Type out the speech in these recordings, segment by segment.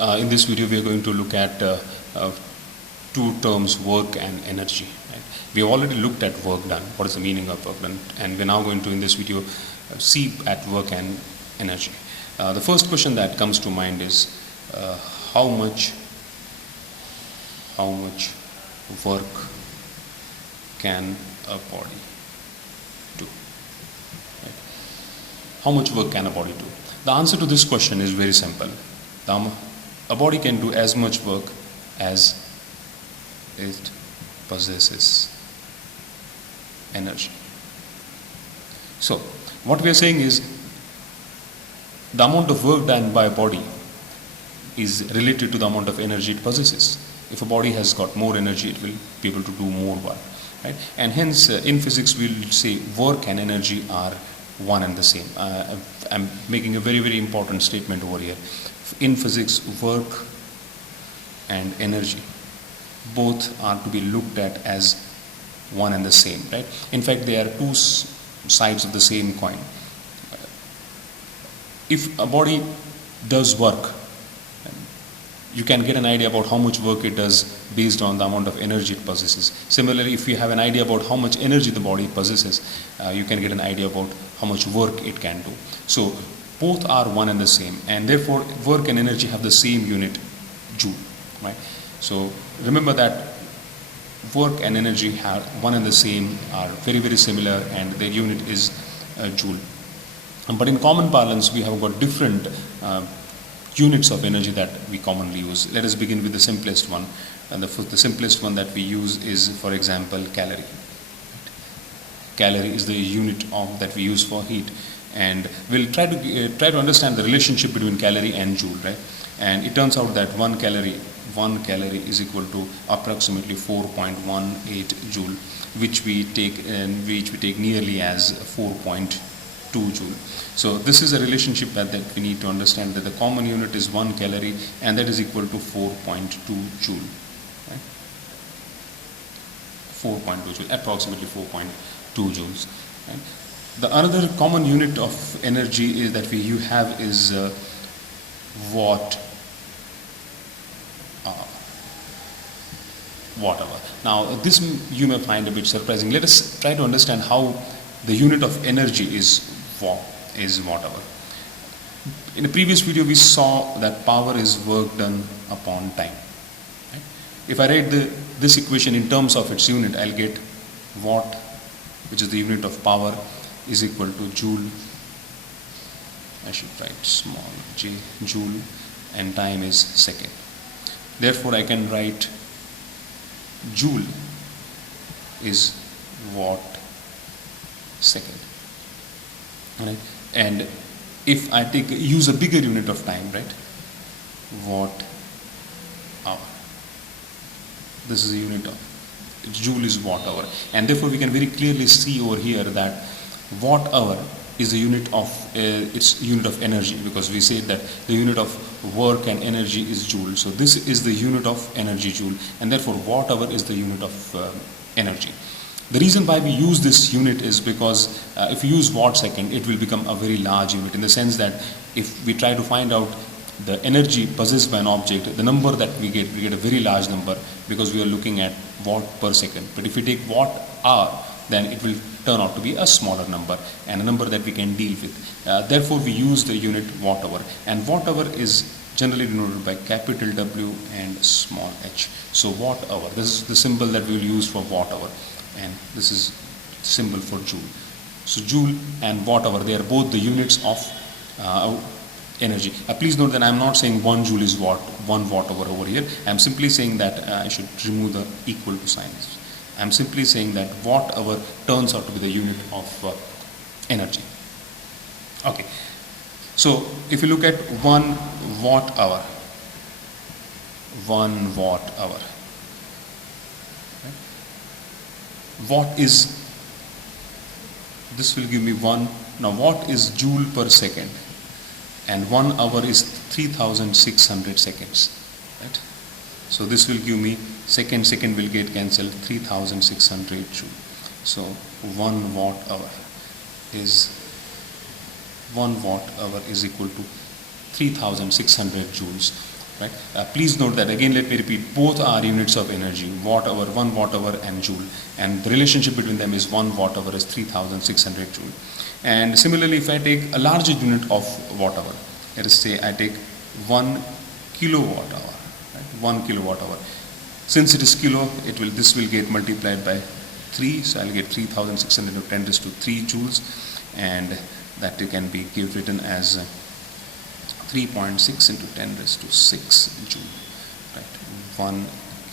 In this video we are going to look at two terms, work and energy. Right? We have already looked at work done, what is the meaning of work done, and we are now going to, in this video, see at work and energy. The first question that comes to mind is how much work can a body do? Right? How much work can a body do? The answer to this question is very simple. A body can do as much work as it possesses energy. So what we are saying is the amount of work done by a body is related to the amount of energy it possesses. If a body has got more energy, it will be able to do more work, right? And hence in physics we will say work and energy are one and the same. I'm making a very, very important statement over here. In physics, work and energy both are to be looked at as one and the same, right? In fact, they are two sides of the same coin. If a body does work, you can get an idea about how much work it does based on the amount of energy it possesses. Similarly, if you have an idea about how much energy the body possesses, you can get an idea about how much work it can do. So both are one and the same, and therefore work and energy have the same unit, joule, right? So remember that work and energy have one and the same, are very, very similar, and their unit is joule. But in common parlance, we have got different units of energy that we commonly use. Let us begin with the simplest one. And the simplest one that we use is, for example, calorie. Calorie is the unit that we use for heat, and we'll try to understand the relationship between calorie and joule, right? And it turns out that one calorie is equal to approximately 4.18 joule, which we take nearly as 4.2 joule. So this is a relationship that we need to understand, that the common unit is 1 calorie and that is equal to 4.2 joule. Right? 4.2 joule, approximately 4.2 joules. Right? The another common unit of energy is that you have is watt hour. Now this you may find a bit surprising. Let us try to understand how the unit of energy is watt hour. In the previous video we saw that power is work done upon time. Right? If I write this equation in terms of its unit, I'll get watt, which is the unit of power, is equal to joule. I should write small j, joule, and time is second. Therefore I can write joule is watt second. Right? And if I use a bigger unit of time, right, watt hour. This is a unit of joule is watt hour, and therefore we can very clearly see over here that watt hour is the unit of its unit of energy, because we said that the unit of work and energy is joule. So this is the unit of energy, joule, and therefore watt hour is the unit of energy. The reason why we use this unit is because if we use watt second, it will become a very large unit, in the sense that if we try to find out the energy possessed by an object, the number that we get a very large number, because we are looking at watt per second. But if we take watt hour, then it will turn out to be a smaller number, and a number that we can deal with. Therefore we use the unit watt hour, and watt hour is generally denoted by capital W and small h. So watt hour, this is the symbol that we will use for watt hour, and this is symbol for joule. So joule and watt hour, they are both the units of energy. Please note that I am not saying 1 joule is watt, 1 watt hour over here. I am simply saying that I should remove the equal to sign. I am simply saying that watt hour turns out to be the unit of energy. Okay. So if you look at 1 watt hour, watt is, this will give me 1. Now watt is joule per second, and 1 hour is 3600 seconds, right? So this will give me second will get cancelled, 3600 joule. So 1 watt hour is 1 watt hour is equal to 3600 joules. right? Please note that again, let me repeat, both are units of energy, watt hour, 1 watt hour and joule, and the relationship between them is 1 watt hour is 3600 joule. And similarly, if I take a larger unit of watt hour, let us say I take 1 kilowatt hour, right? 1 kilowatt hour. Since it is kilo, this will get multiplied by 3, so I'll get 3600 to 10 raised to 3 joules, and that can be written as 3.6 into 10 raised to 6 joule, right? 1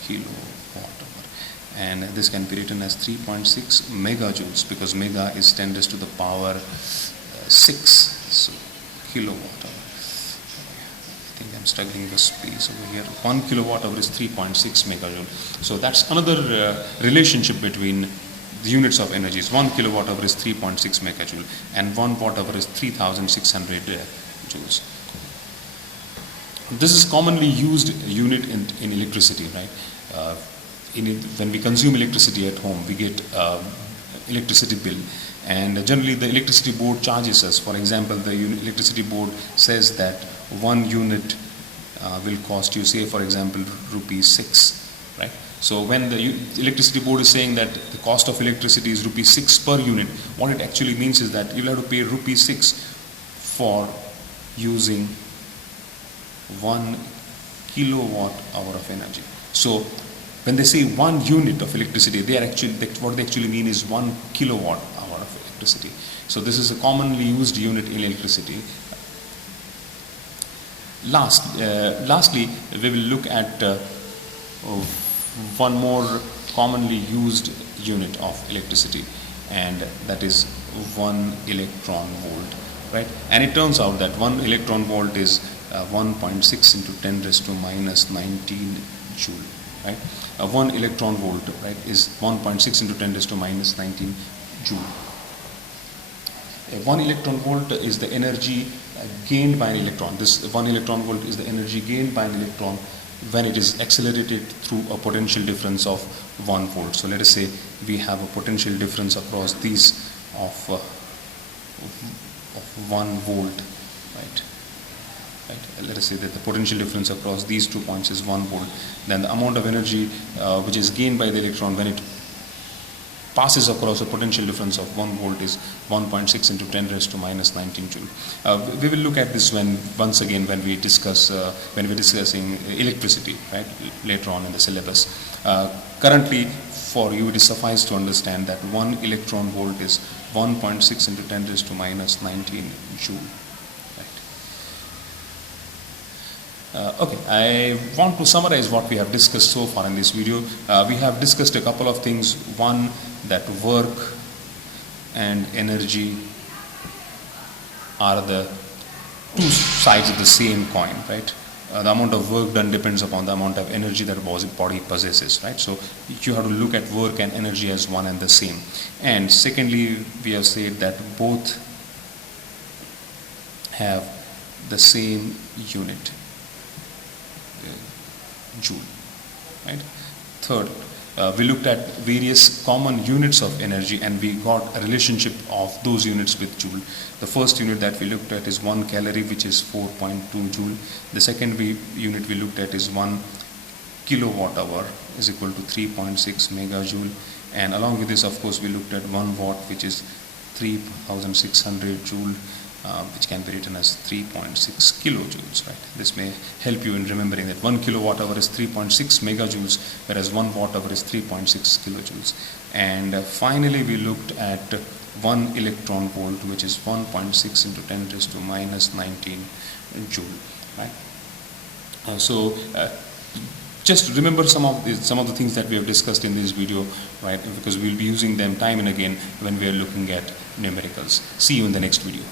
kilowatt hour, and this can be written as 3.6 megajoules, because mega is 10 raised to the power 6, so kilowatt hour. I think I'm struggling with space over here. 1 kilowatt hour is 3.6 megajoule. So that's another relationship between the units of energies. 1 kilowatt hour is 3.6 megajoule, and 1 watt hour is 3600 joules. This is commonly used unit in electricity, right? When we consume electricity at home, we get electricity bill, and generally the electricity board charges us. For example, the electricity board says that 1 unit will cost you, say for example, rupees 6, right? So when the electricity board is saying that the cost of electricity is rupees 6 per unit, what it actually means is that you'll have to pay rupees 6 for using 1 kilowatt hour of energy. So when they say 1 unit of electricity, what they actually mean is 1 kilowatt hour of electricity. So this is a commonly used unit in electricity. Lastly, we will look at one more commonly used unit of electricity, and that is 1 electron volt, right? And it turns out that 1 electron volt is 1.6 into 10 raised to minus 19 joule, right? 1 electron volt, right, is 1.6 into 10 raised to minus 19 joule. 1 electron volt is the energy gained by an electron. This 1 electron volt is the energy gained by an electron when it is accelerated through a potential difference of 1 volt. So let us say we have a potential difference across these of 1 volt, right? Let us say that the potential difference across these 2 points is 1 volt. Then the amount of energy which is gained by the electron when it passes across a potential difference of 1 volt is 1.6 into 10 raised to minus 19 joule. We will look at this once again when we discuss when we're discussing electricity, right, later on in the syllabus. Currently, for you, it is suffice to understand that 1 electron volt is 1.6 into 10 raised to minus 19 joule. Okay, I want to summarize what we have discussed so far in this video. We have discussed a couple of things. One, that work and energy are the two sides of the same coin, right? The amount of work done depends upon the amount of energy that the body possesses, right? So you have to look at work and energy as one and the same. And secondly, we have said that both have the same unit, joule, right? Third, we looked at various common units of energy, and we got a relationship of those units with joule. The first unit that we looked at is 1 calorie, which is 4.2 joule. The second unit we looked at is 1 kilowatt hour is equal to 3.6 megajoule. And along with this, of course, we looked at 1 watt, which is 3600 joule, which can be written as 3.6 kilojoules, right? This may help you in remembering that 1 kilowatt hour is 3.6 megajoules, whereas 1 watt hour is 3.6 kilojoules. And finally, we looked at 1 electron volt, which is 1.6 into 10 raised to minus 19 joule, right? Just remember some of the things that we have discussed in this video, right? Because we'll be using them time and again when we are looking at numericals. See you in the next video.